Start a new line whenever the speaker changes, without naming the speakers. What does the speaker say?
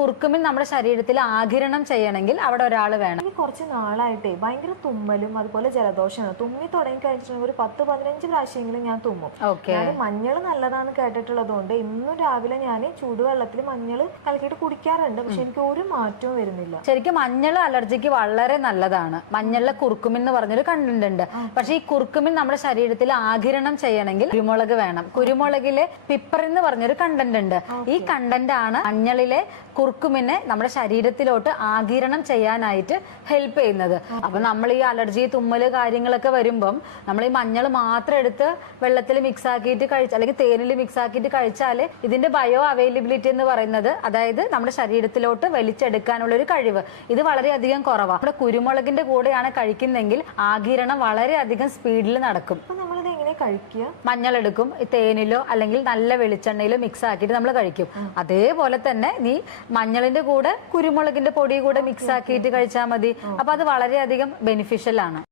കുറുക്കുമിൻ നമ്മുടെ ശരീരത്തിൽ ആകിരണം ചെയ്യണമെങ്കിൽ അവിടെ ഒരാൾ വേണം.
ഇനി കുറച്ച് നാളായിട്ടേ ഭയങ്കര തുമ്മലും അതുപോലെ ജലദോഷമാണ്. തുമ്മി തുടങ്ങി കഴിഞ്ഞിട്ടുണ്ടെങ്കിൽ ഒരു പത്ത് പതിനഞ്ച് പ്രാവശ്യമെങ്കിലും ഞാൻ തുമ്മും.
ഓക്കെ.
ഞാൻ മഞ്ഞൾ നല്ലതാണ് കേട്ടിട്ടുള്ളത് കൊണ്ട് ഇന്നും രാവിലെ ഞാൻ ചൂടുവെള്ളത്തിൽ മഞ്ഞൾ കലക്കിയിട്ട് കുടിക്കാറുണ്ട്. പക്ഷെ എനിക്ക് ഒരു മാറ്റവും വരുന്നില്ല.
ശരിക്കും മഞ്ഞൾ അലർജിക്ക് വളരെ നല്ലതാണ്. മഞ്ഞളിലെ കുർക്കുമിൻ എന്ന് പറഞ്ഞൊരു കണ്ടന്റ് ഉണ്ട് പക്ഷെ ഈ കുർക്കുമിൻ നമ്മുടെ ശരീരത്തിൽ ആകിരണം ചെയ്യണമെങ്കിൽ കുരുമുളക് വേണം. കുരുമുളകിലെ പിപ്പർ എന്ന് പറഞ്ഞൊരു കണ്ടന്റ് ഉണ്ട്. ഈ കണ്ടന്റ് ആണ് മഞ്ഞളിലെ കുറുക്കുമിനെ നമ്മുടെ ശരീരത്തിലോട്ട് ആകിരണം ചെയ്യാനായിട്ട് ഹെൽപ്പ് ചെയ്യുന്നത്. അപ്പൊ നമ്മൾ ഈ അലർജി തുമ്മൽ കാര്യങ്ങളൊക്കെ വരുമ്പം നമ്മൾ ഈ മഞ്ഞൾ മാത്രം എടുത്ത് വെള്ളത്തിൽ മിക്സ് ആക്കിയിട്ട് കഴിച്ച അല്ലെങ്കിൽ തേനിൽ മിക്സ് ആക്കിയിട്ട് കഴിച്ചാൽ ഇതിന്റെ ബയോ അവൈലബിലിറ്റി എന്ന് പറയുന്നത് അതായത് നമ്മുടെ ശരീരത്തിലോട്ട് വലിച്ചെടുക്കാനുള്ള ഒരു കഴിവ്. ഇത് വളരെയധികം കുറവാണ് നമ്മുടെ കുരുമുളകിന്റെ കൂടെയാണ് കഴിക്കുന്നെങ്കിൽ ആകിരണം വളരെയധികം സ്പീഡിൽ നടക്കും.
കഴിക്കുക.
മഞ്ഞൾ എടുക്കും തേനിലോ അല്ലെങ്കിൽ നല്ല വെളിച്ചെണ്ണയിലോ മിക്സ് ആക്കിയിട്ട് നമ്മൾ കഴിക്കും. അതേപോലെ തന്നെ നീ മഞ്ഞളിന്റെ കൂടെ കുരുമുളകിന്റെ പൊടി കൂടെ മിക്സ് ആക്കിയിട്ട് കഴിച്ചാൽ മതി. അപ്പൊ അത് വളരെയധികം ബെനിഫിഷ്യൽ ആണ്.